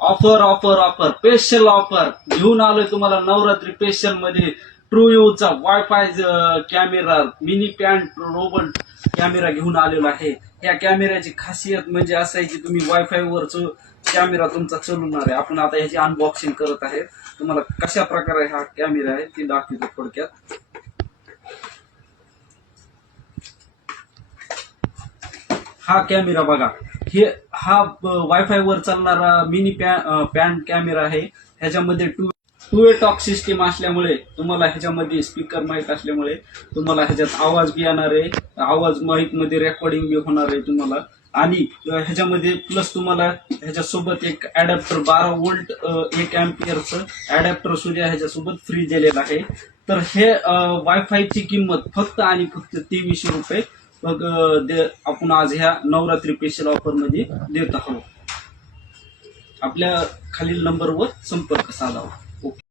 Offer offer offer special offer घेऊन आलोय तुम्हाला नवरात्री स्पेशल मध्ये ट्रूयूचा wifi camera mini pant robot camera घेऊन आलेला आहे. या कॅमेऱ्याची खासियत म्हणजे असं आहे की तुम्ही वायफाय वरच कॅमेरा तुमचा चालवणार आहे. आपण आता ह्याची अनबॉक्सिंग करत आहे. तुम्हाला कशा प्रकारे हा कॅमेरा आहे ते दाखवतो थोडक्यात. हा कॅमेरा बघा, हा वायफाय वर चालणारा मिनी पॅन कॅमेरा आहे. ह्याच्यामध्ये टू वे टॉक सिस्टीम असल्यामुळे तुम्हाला ह्याच्यामध्ये स्पीकर माईक असल्यामुळे तुम्हाला ह्याच्यात आवाज बी येणार आहे. आवाज माईक मध्ये रेकॉर्डिंग बी होणार आहे तुम्हाला. आणि ह्याच्यामध्ये प्लस तुम्हाला ह्याच्यासोबत एक अडॅप्टर 12 वोल्ट 1 अँपियरचं अडॅप्टर सुद्धा ह्याच्यासोबत फ्री दिलेलं आहे. तर हे वायफायची किंमत फक्त आणि फक्त 2300 रुपये मग आपण आज ह्या नवरात्री स्पेशल ऑफर मध्ये देत आहोत. आपल्या खालील नंबरवर संपर्क साधावा.